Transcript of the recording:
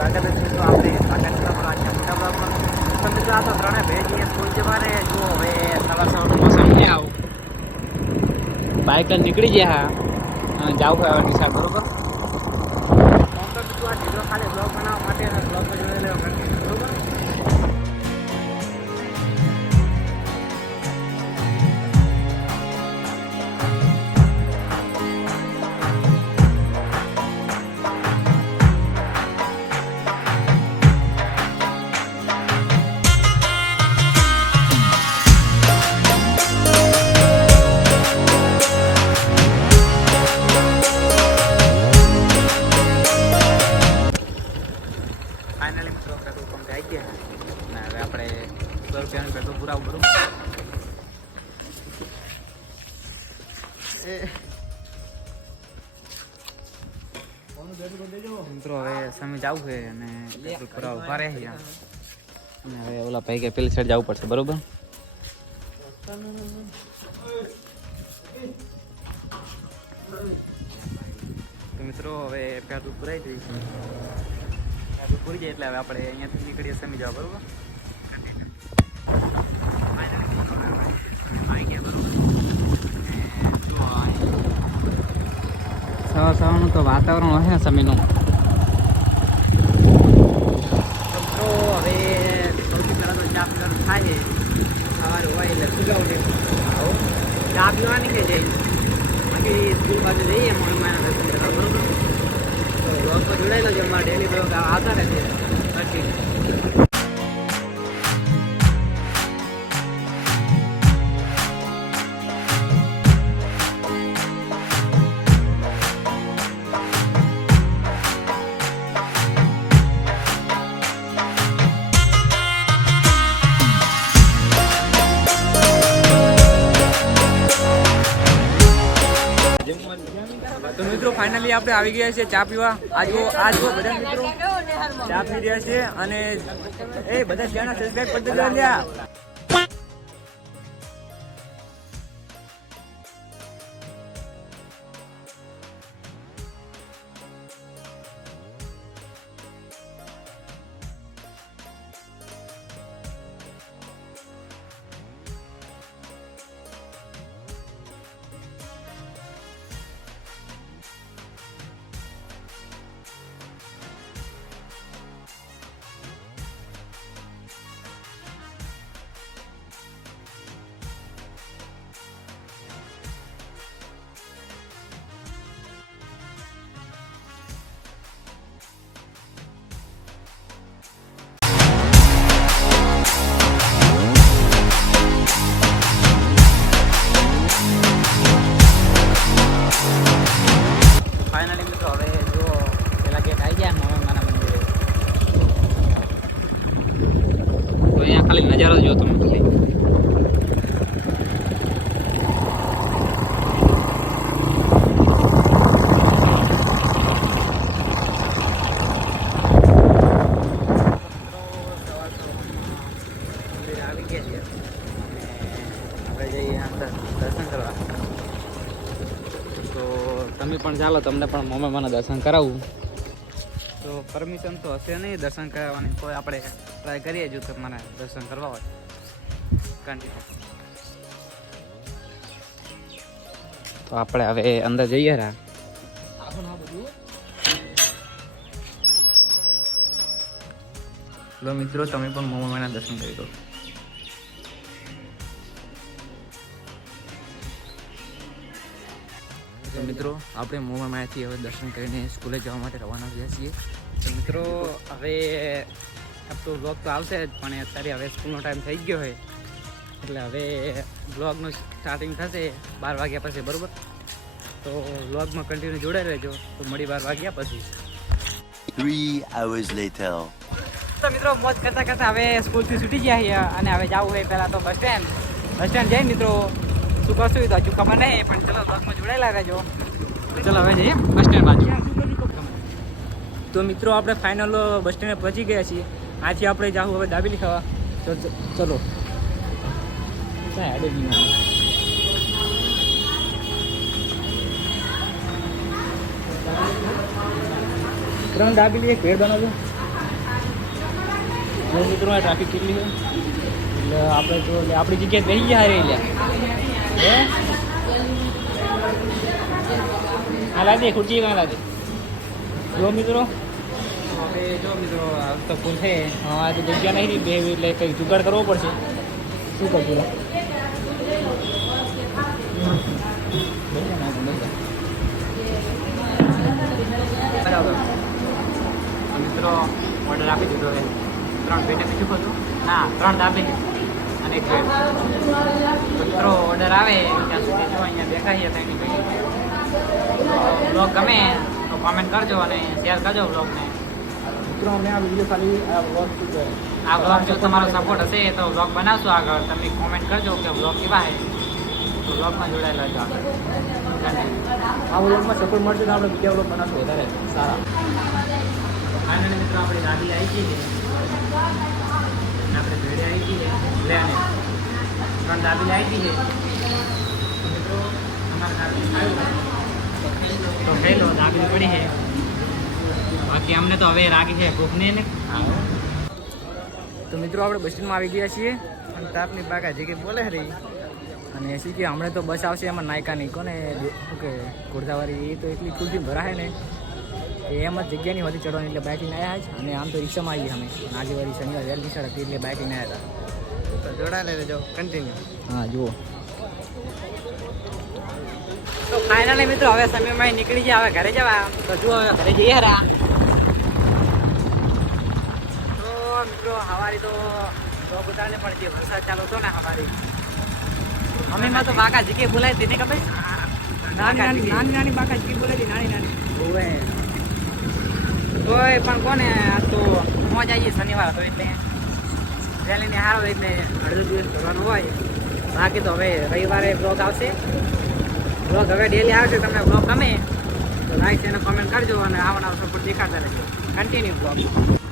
સ્વાગત છે મિત્રો આપણે સ્વાગત છે તમારું આજના મોટા બ્લોગમાં. તો મિત્રો આ તો ત્રણે ભેજી સ્કૂલ જવાને જો હવે સવાર મોસમ નહીં આવું બાઇક નીકળી ગયા અને જાવ હોય હવે દિશા બરોબર. તો મિત્રો આ વિડીયો ખાલી બ્લોગ બનાવવા માટે બ્લોગમાં જોઈ લેવો કન્ટિન્યુ બરોબર. ફાઇનલી મિત્રો પેટ્રોલ પંપે આવી ગયા અને હવે આપણે 100 રૂપિયાનું પેટ્રોલ પુરાવું બરોબર. મિત્રો હવે સામે જવું છે અને પેટ્રોલ પુરાવું ઉભા રહે અને હવે ઓલા ભાઈ કે પેલી સાઈડ જવું પડશે બરોબર. તો મિત્રો હવે પેટ્રોલ પુરાઈ જઈશું. પૂરી જાય એટલે હવે આપણે અહીંયાથી નીકળીએ સમી જવા બરોબર. સવાર સવારનું તો વાતાવરણ હશે ને સમીનું. તો હવે સૌથી પહેલાં તો ચા પીવાનું થાય સવારે હોય એટલે સુગાવડે ચા પીવાની કે જઈ બાકી સ્કૂલ બાજુ જઈએ મોલમાં બરોબર. તો બ્લોગમાં જોડાયેલો છે અમારા ડેલી બ્લોગ આવતા રહેશે પછી. તો મિત્રો ફાઇનલી આપણે આવી ગયા છે ચા પીવા. આજો બધા મિત્રો ચા પી રહ્યા છે અને એ બધા ચેનલ સબસ્ક્રાઇબ કરી દેજો લ્યા. ફાઇનલી મિત્રો હવે જો પેલા ગેટ આવી ગયા મમ્મીમાના મંદિરે. તો અહીંયા ખાલી નજારો જો તમે ખાલી. મંદિરે આવી ગયા છે હવે જઈએ અંદર દર્શન કરવા. તો તમે પણ ચાલો તમને પણ મમ્મીમાના દર્શન કરાવું. તો પરમિશન તો હશે નહીં દર્શન કરાવવાની કોઈ આપણે ટ્રાય કરીએ જો તમારે દર્શન કરવા હોય કન્ટિન્યુ. તો આપણે હવે અંદર જઈએ રા. લો મિત્રો તમે પણ મમ્મીમાના દર્શન કરી દો. તો મિત્રો આપણે મોમામાંથી હવે દર્શન કરીને સ્કૂલે જવા માટે રવાના થયા છીએ. તો મિત્રો હવે તો બ્લોગ તો આવશે જ પણ અત્યારે હવે સ્કૂલનો ટાઈમ થઈ ગયો હોય એટલે હવે બ્લોગનું સ્ટાર્ટિંગ થશે 12 વાગ્યા પછી બરાબર. તો બ્લોગમાં કન્ટિન્યુ જોડાઈ રહેજો. તો મળી 12 વાગ્યા પછી. 3 hours later. તો મિત્રો મોજ કરતા કરતા હવે સ્કૂલથી છૂટી ગયા છીએ અને હવે જવું હોય પહેલાં તો બસ સ્ટેન્ડ જઈએ મિત્રો. શું કરશું તો હજુ ખબર નહીં પણ ચલો બ્લોગમાં જોડાયેલા રહેજો. ચલો હવે જઈએ બસ સ્ટેન્ડ બાજુ. તો મિત્રો આપણે ફાઇનલ બસ સ્ટેન્ડે પહોંચી ગયા છીએ. આથી આપણે જાવું હવે દાબેલી ખાવા. તો ચલો ક્યાં હેડે ત્રણ દાબેલી એક ભેળ બનાવજો. જો મિત્રો આ ટ્રાફિક કેટલી છે એટલે આપણે તો આપણી જગ્યાએ બેસી ગયા રહી લે હે હા લાગે ખુરશી કાં લાગે જો મિત્રો હવે જો મિત્રો તો ફૂલ છે હા તો જગ્યા નહીં બે એટલે કંઈ જુગાડ કરવો પડશે શું કરશું બરાબર મિત્રો ઓર્ડર આપી દીધો હવે 3 પેટે બીજું ખોટું ના 3 દાબે અને 1 પ્લેટ મિત્રો ઓર્ડર આવે ત્યાં સુધી જો અહીંયા દેખાઈએ તેની કઈ બ્લોગ ગમે તો કોમેન્ટ કરજો અને શેર કરજો બ્લોગને મિત્રો અમે આ વિડીયો ખાલી આ બ્લોગ જો તમારો સપોર્ટ હશે તો બ્લોગ બનાવશું આગળ તમે કોમેન્ટ કરજો કે બ્લોગ કેવા છે તો બ્લોગમાં જોડાયેલા છો આગળ આ બ્લોગમાં સપોર્ટ મળશે તો આપણે બીજા બ્લોગ બનાવશું વધારે સારા ફાઇનલી મિત્રો આપણી દાદી આવી ગઈ છે આપણે ભેડે આવી ગઈ છે લે અને 3 દાદી આવી ગઈ છે મિત્રો અમારા દાદી આવ્યું તો ખાઈ લો દાબી પડી છે બાકી અમને તો હવે રાગી છે ભૂખને ને તો મિત્રો આપણે બસ સ્ટેન્ડમાં આવી ગયા છીએ અને તાપની બાકા જે કે બોલે રહી અને એસી કે હમણાં તો બસ આવશે એમાં નાયકાની કોને ઓકે કુર્તાવાળી એ તો એટલી ખુરશી ભરાય ને એ એમ જ જગ્યાની વધી ચડવાની એટલે બાઇકીને આવ્યા જ અને આમ તો રિક્ષામાં આવીએ અમે આજે વાળી શનિવાર વહેલી નિશાળ હતી એટલે બાઇકીને આવ્યા હતા તો જોડાયેલા રહેજો કન્ટિન્યુ હા જુઓ તો ફાઇનલી મિત્રો હવે સમયમાં નીકળી જાય હવે ઘરે જવા તો જુઓ હવે ઘરે જઈએ હરા તો મિત્રો હવારી તો બ્લોગ ઉતારને પણ જે વરસાદ ચાલુ હતો ને હવારી અમેમાં તો બાકા જીકે બોલાય તેને ખબર નાની બાકા જીકે બોલાય નાની હોવે તોય પણ કોને આ તો મોજ આવીએ શનિવાર તો એટલે રેલીને હારો એટલે અડધો દિવસ કરવાનું હોય બાકી તો હવે રવિવારે બ્લોગ આવશે બ્લોગ હવે ડેલી આવશે તમને બ્લોગ ગમે તો લાઈક અને કોમેન્ટ કરજો અને આવનાર સપોર્ટ દેખાડતા રહેજો કન્ટિન્યુ બ્લોગ